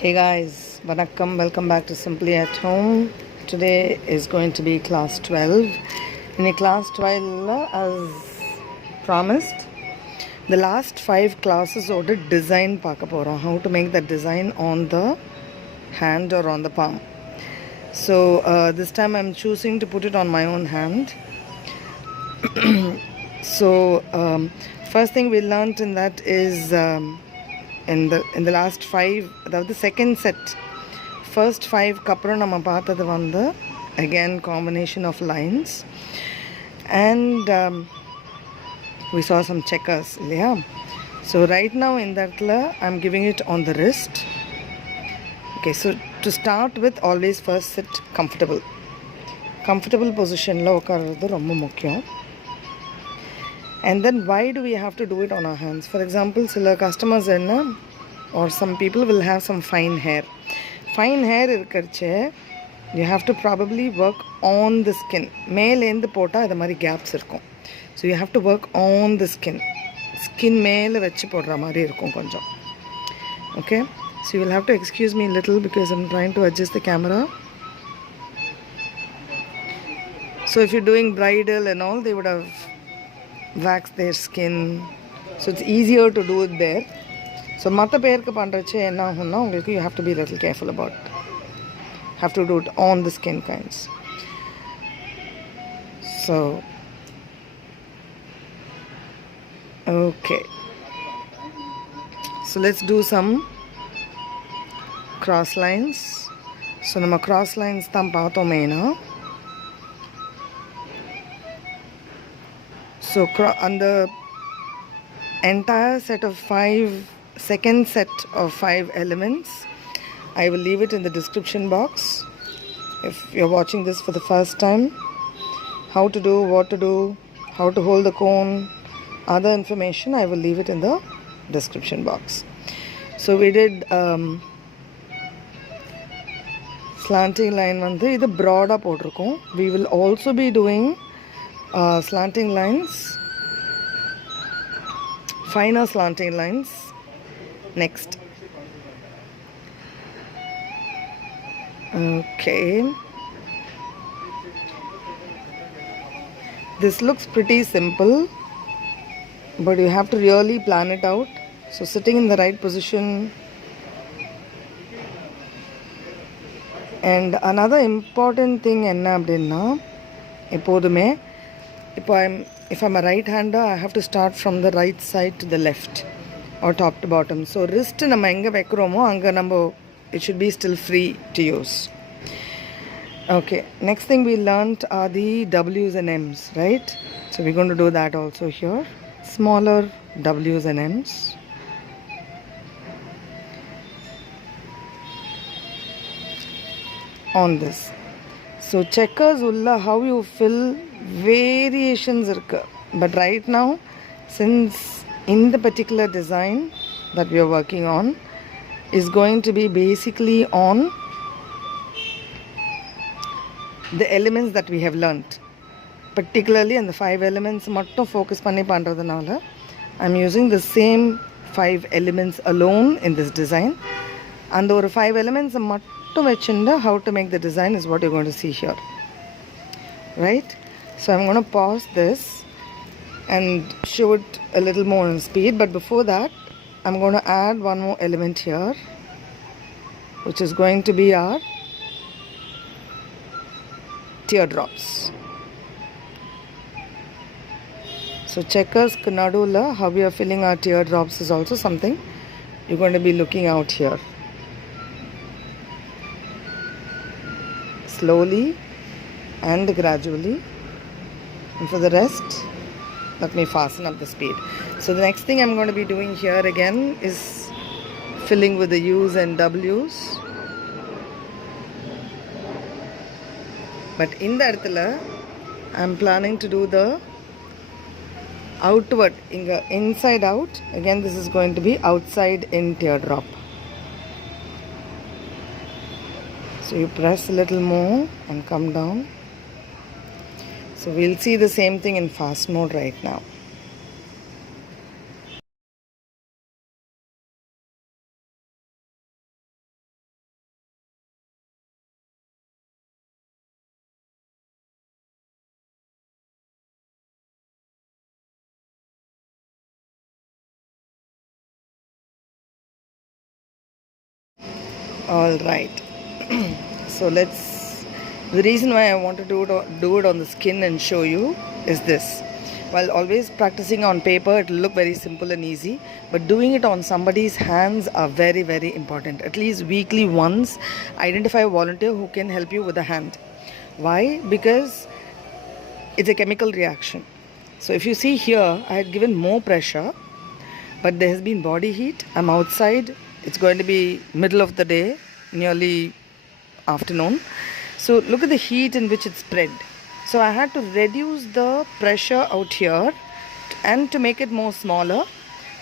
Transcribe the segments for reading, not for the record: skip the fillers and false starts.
Hey guys, Vanakkam, welcome back to Simply at Home. Today is going to be class 12. In class 12, as promised, the last 5 classes order design pakapora, how to make that design on the hand or on the palm. So this time I'm choosing to put it on my own hand. So first thing we learned in that is in the last 5, the second set, first 5 kapra nama paathathu vandu again combination of lines, and we saw some checkers, yeah. So right now in that I'm giving it on the wrist. Okay, so to start with, always first sit comfortable position lo ukarradhu romba mukkiyam. And then why do we have to do it on our hands? For example, sila customers or some people will have some fine hair. Fine hair irukkarche, you have to probably work on the skin. Male endu pota adha mari gaps irukum. So you have to work on the skin. Skin mele vechi podra mari irukum konjam. Okay? So you will have to excuse me a little because I'm trying to adjust the camera. So if you're doing bridal and all, they would have wax their skin, so it's easier to do it there. So matta perku pandrache enna ahuna ungalku, you have to be a little careful about it. Have to do it on the skin kinds. So okay, so let's do some cross lines. So nama cross lines tham paathomena. So on the entire set of 5, second set of 5 elements, I will leave it in the description box. If you're watching this for the first time, how to do, what to do, how to hold the cone, other information, I will leave it in the description box. So we did slanting line vandu idu broad ah potirukom. We will also be doing slanting lines, finer slanting lines next. Okay, this looks pretty simple, but you have to really plan it out. So sitting in the right position. And another important thing enna appadina, eppodume if I'm a right hander, I have to start from the right side to the left or top to bottom. So wrist நம்ம எங்க வைக்கிறோமோ அங்க நம்ம it should be still free to use. Okay, next thing we learned are the W's and M's, right? So we're going to do that also here. Smaller W's and M's. On this. So checkers ulla how you fill variations irukku, but right now, since in the particular design that we are working on is going to be basically on the elements that we have learnt, particularly in the 5 elements mattum focus panni pandradanaala I'm using the same 5 elements alone in this design, and or 5 elements mattum vechunda how to make the design is what you're going to see here, right? So I'm going to pause this and show it a little more in speed, but before that I'm going to add one more element here, which is going to be our teardrops. So checkers nadula how we are filling our teardrops is also something you're going to be looking out here. Slowly and gradually. And for the rest, let me fasten up the speed. So the next thing I'm going to be doing here again is filling with the U's and W's. But in the edathila, I'm planning to do the outward, inside out. Again, this is going to be outside in teardrop. So you press a little more and come down. So we'll see the same thing in fast mode right now. All right. So the reason why I want to do it on the skin and show you is this. While always practicing on paper, it will look very simple and easy, but doing it on somebody's hands are very, very important. At least weekly once, identify a volunteer who can help you with the hand. Why? Because it's a chemical reaction. So if you see here, I had given more pressure, but there has been body heat. I'm outside. It's going to be middle of the day, nearly afternoon. So look at the heat in which it spread. So I had to reduce the pressure out here and to make it more smaller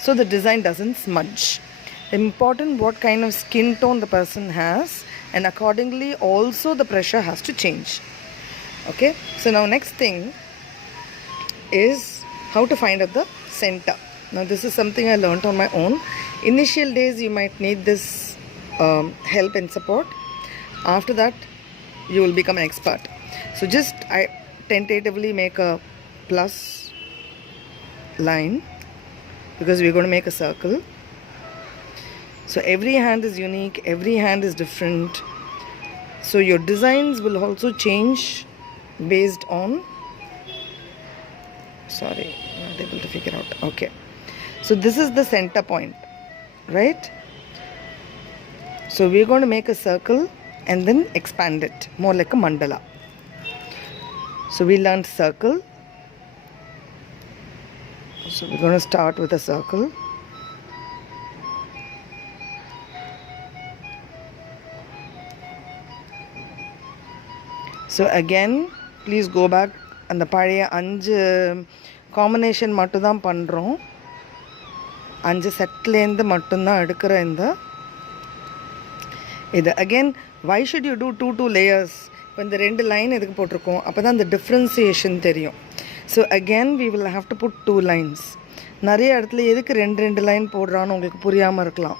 so the design doesn't smudge. Important what kind of skin tone the person has, and accordingly also the pressure has to change. Okay, so now next thing is how to find out the center. Now this is something I learned on my own. Initial days you might need this help and support. After that you will become an expert. So just I tentatively make a plus line because we're going to make a circle. So every hand is unique, every hand is different. So your designs will also change based on, sorry, not able to figure out. Okay, so this is the center point, right? So we're going to make a circle and then expand it more like a mandala. So we learned circle. So we're going to start with a circle. So again, please go back. அந்த பழைய 5 combination மட்டும்தான் பண்ணுறோம். 5 செட்லேருந்து மட்டும்தான் எடுக்கிற இது. Again, why should you do 2 layers? இப்போ இந்த 2 line எதுக்கு போட்டிருக்கோம்? அப்போ தான் அந்த டிஃப்ரென்சியேஷன் தெரியும். So again we will have to put 2 lines. நிறைய இடத்துல எதுக்கு 2 லைன் போடுறான்னு உங்களுக்கு புரியாமல் இருக்கலாம்.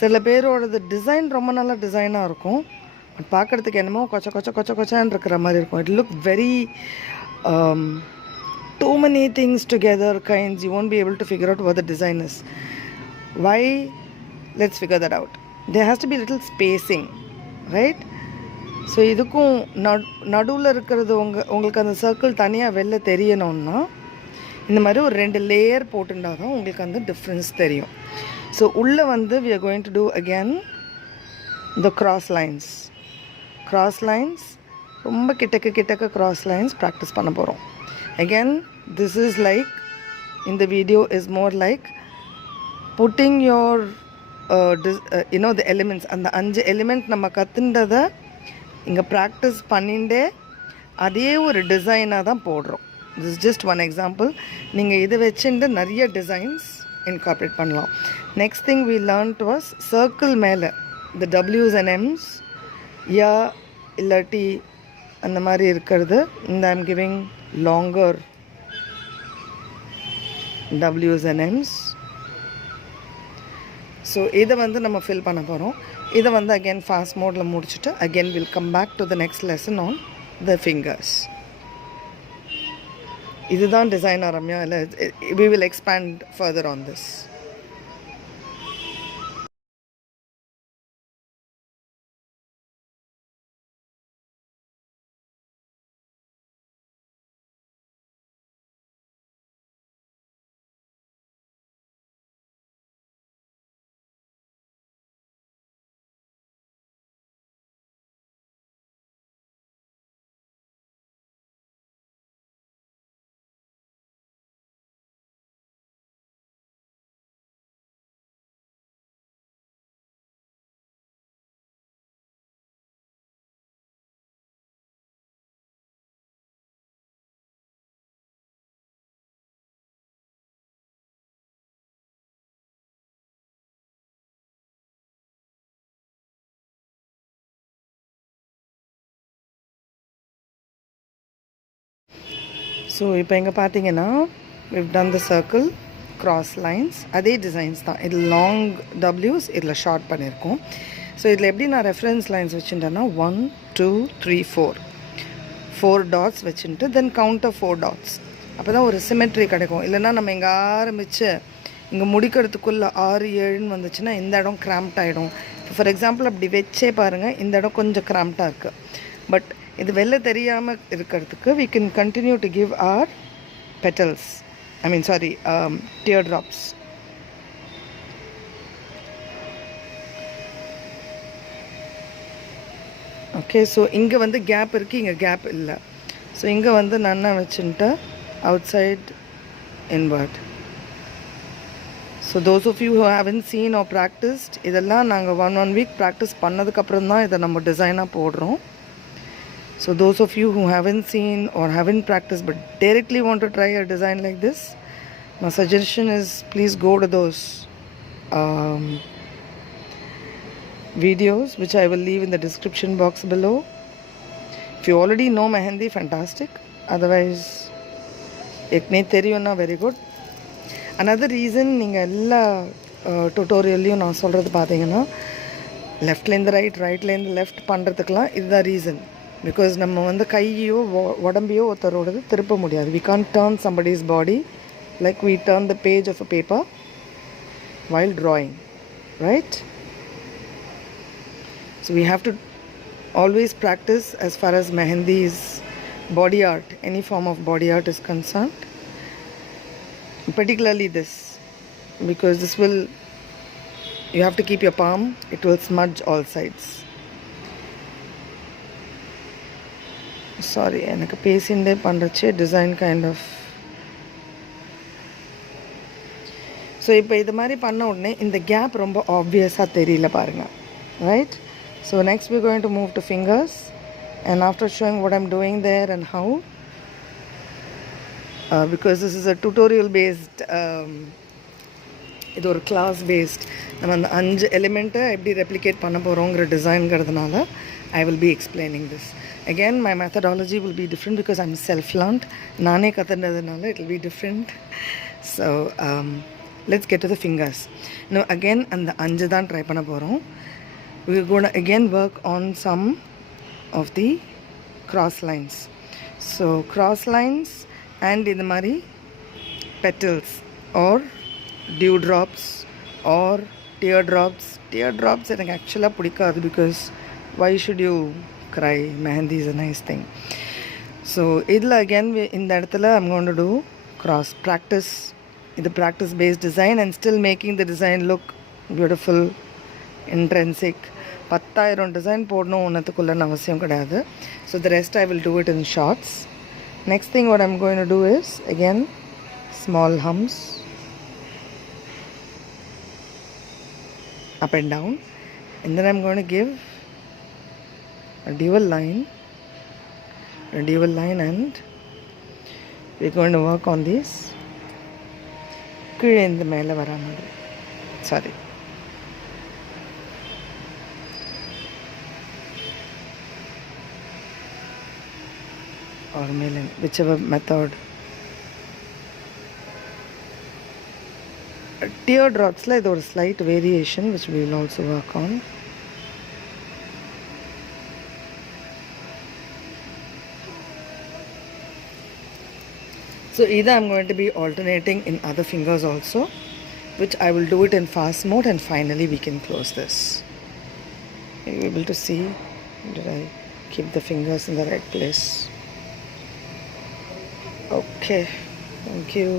சில பேரோடது டிசைன் ரொம்ப நல்ல டிசைனாக இருக்கும், பட் பார்க்குறதுக்கு என்னமோ கொச்சான்னு இருக்கிற மாதிரி இருக்கும். It look very too many things together kinds. You won't be able to figure out what the design is. Why? Let's figure that out. There has to be little spacing, right? So இதுக்கும் நடுவில் இருக்கிறது உங்களுக்கு அந்த circle தனியாக வெளில தெரியணும்னா இந்த மாதிரி ஒரு 2 லேயர் போட்டுட்டா தான் உங்களுக்கு அந்த டிஃப்ரென்ஸ் தெரியும். ஸோ உள்ளே we are going to do again the cross lines. ரொம்ப கிட்டக்க cross lines ப்ராக்டிஸ் பண்ண போகிறோம். Again, this is like, in the video is more like putting your the elements. அந்த 5 எலிமெண்ட் நம்ம கற்றுன்றதை இங்கே ப்ராக்டிஸ் பண்ணிண்டே அதே ஒரு டிசைனாக தான் போடுறோம். this is just one example. நீங்கள் இதை வச்சுட்டு நிறைய டிசைன்ஸ் இன்கார்பரேட் பண்ணலாம். Next thing we learned was circle மேலே the W's and M's இல்லாட்டி அந்த மாதிரி இருக்கிறது. இந்த I'm giving longer W's and M's. So இதை நம்ம ஃபில் பண்ண போகிறோம். இதை again fast mode முடிச்சுட்டு again we'll come back to the next lesson on the fingers. இதுதான் டிசைன் ரம்யா. இல்லை, we will expand further on this. So இப்போ இங்கே பார்த்தீங்கன்னா we've done the circle, cross lines, அதே டிசைன்ஸ் தான். இதில் லாங் டபிள்யூஸ், இதில் ஷார்ட் பண்ணியிருக்கோம். ஸோ இதில் எப்படி நான் ரெஃபரன்ஸ் லைன்ஸ் வச்சுட்டேன்னா 1 2 3 4 டாட்ஸ் வச்சுட்டு தென் கவுண்டர் 4 டாட்ஸ். அப்போ தான் ஒரு சிமெட்ரி கிடைக்கும். இல்லைன்னா நம்ம இங்கே ஆரம்பித்து இங்கே முடிக்கிறதுக்குள்ளே 6 7ன்னு வந்துச்சுன்னா இந்த இடம் கிராம்ப்ட் ஆகிடும். ஃபார் எக்ஸாம்பிள் அப்படி வச்சே பாருங்கள், இந்த இடம் கொஞ்சம் கிராம்ப்டாக இருக்குது. பட் இது வெளில தெரியாமல் இருக்கிறதுக்கு we can continue to give our petals, teardrops. Okay, so இங்கே வந்து கேப் இருக்குது, இங்கே கேப் இல்லை. ஸோ இங்கே வந்து நான் வச்சுட்டு outside invert. So those of you who haven't seen or practised, இதெல்லாம் நாங்கள் ஒன் வீக் ப்ராக்டிஸ் பண்ணதுக்கப்புறம் தான் இதை நம்ம டிசைனாக போடுறோம். So those of you who haven't seen or haven't practiced but directly want to try a design like this, my suggestion is please go to those videos which I will leave in the description box below. If you already know mehendi, fantastic. Otherwise, ekne theriyuna very good. Another reason நீங்கள் எல்லா டுட்டோரியல்லையும் நான் சொல்கிறது பார்த்தீங்கன்னா லெஃப்ட்லேருந்து ரைட்லேருந்து left பண்ணுறதுக்கெலாம் இதுதான் reason. Because நம்ம வந்து கையோ உடம்பையோ ஒருத்தரோடது திருப்ப முடியாது. we can't turn somebody's body like we turn the page of a paper while drawing, right? So we have to always practice as far as mehendi is body art, any form of body art is concerned, particularly this, because this will, you have to keep your palm, it will smudge all sides. Sorry, எனக்கு பேசிண்டே பண்ணுறச்சு design kind of. So இப்போ இது மாதிரி பண்ண உடனே இந்த gap ரொம்ப ஆப்வியஸாக தெரியல பாருங்கள், right? So next we going to move to fingers and after showing what I'm doing there and how, because this is a tutorial based, இது ஒரு கிளாஸ் பேஸ்ட். நம்ம அந்த 5 எலிமெண்ட்டை எப்படி ரெப்ளிகேட் பண்ண போகிறோங்கிற டிசைன்ங்கிறதுனால I will be explaining this. Again, my methodology will be different because I'm self-learned. நானே கற்றுனதுனால it will be different. So, let's get to the fingers. Now, again, அந்த 5 தான் try பண்ண போகிறோம். We're going to again work on some of the cross lines. So, cross lines and இந்த மாதிரி petals or dewdrops or teardrops. Teardrops எனக்கு ஆக்சுவலாக பிடிக்காது because why should you cry? Mehendi is a nice thing. So idla again in the இடத்துல I'm going to do cross practice, இது practice based design and still making the design look beautiful, intrinsic. 10,000 design போடணும் ஒன்றத்துக்குள்ளன்னு அவசியம் கிடையாது. So the rest I will do it in shots. Next thing what I'm going to do is again small hums up and down, and then I'm going to give a dual line, and we're going to work on this கீழே இந்த மேலே வர மாதிரி, sorry, or மேலே, whichever method. Teardropsல இது ஒரு slight variation which we will also work on. So either I'm going to be alternating in other fingers also, which I will do it in fast mode, and finally we can close this. Are you able to see? Did I keep the fingers in the right place? Okay, thank you.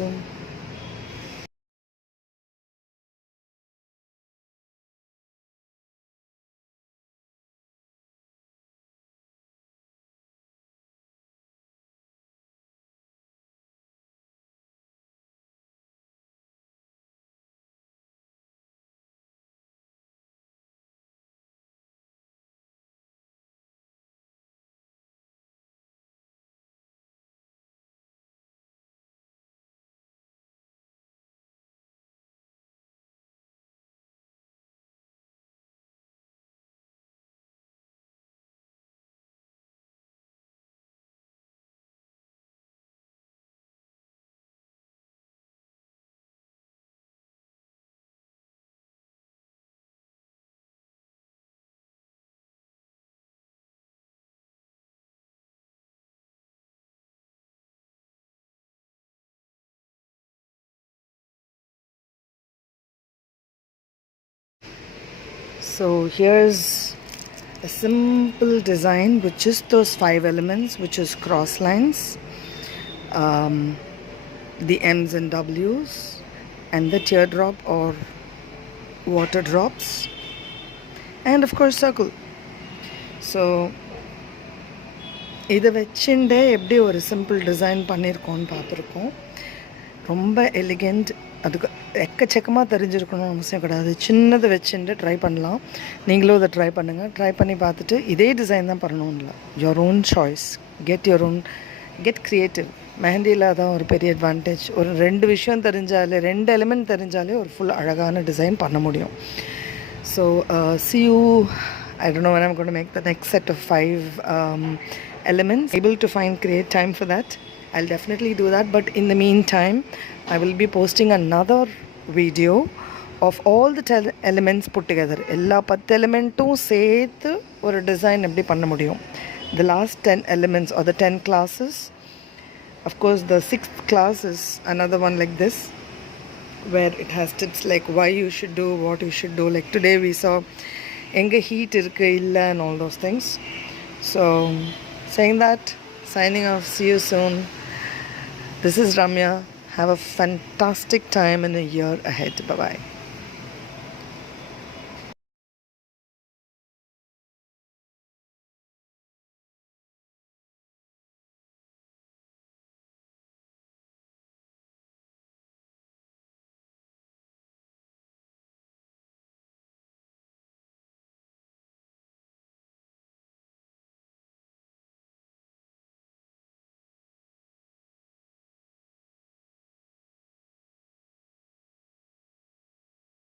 So here's a simple design with just those 5 elements, which is cross lines, the M's and W's, and the teardrop or water drops, and of course circle. So இதை வச்சுட்டே எப்படி ஒரு simple design பண்ணியிருக்கோன்னு பார்த்துருக்கோம். ரொம்ப elegant, அதுக்கு எக்கச்சக்கமாக தெரிஞ்சிருக்கணும்னு அவசியம் கிடையாது. சின்னதை வச்சுட்டு ட்ரை பண்ணலாம். நீங்களும் அதை ட்ரை பண்ணுங்கள். ட்ரை பண்ணி பார்த்துட்டு இதே டிசைன் தான் பண்ணணும் இல்லை, your own choice, get creative. மெஹந்தியில் அதான் ஒரு பெரிய அட்வான்டேஜ். ஒரு 2 விஷயம் தெரிஞ்சாலே, 2 எலிமெண்ட் தெரிஞ்சாலே ஒரு ஃபுல் அழகான டிசைன் பண்ண முடியும். So see you, I don't know when I'm going to make the next set of 5 elements. Able to create time for that, I'll definitely do that. But in the meantime, I will be posting another video of all the elements put together. எல்லா 10 எலிமெண்ட்டும் சேர்த்து ஒரு design எப்படி பண்ண முடியும். The last 10 elements or the 10 classes. Of course, the 6th class is another one like this, where it has tips like why you should do, what you should do. Like today we saw enga heat irukku illa and all those things. So saying that, signing off, see you soon. This is Ramya. Have a fantastic time in the year ahead. Bye bye.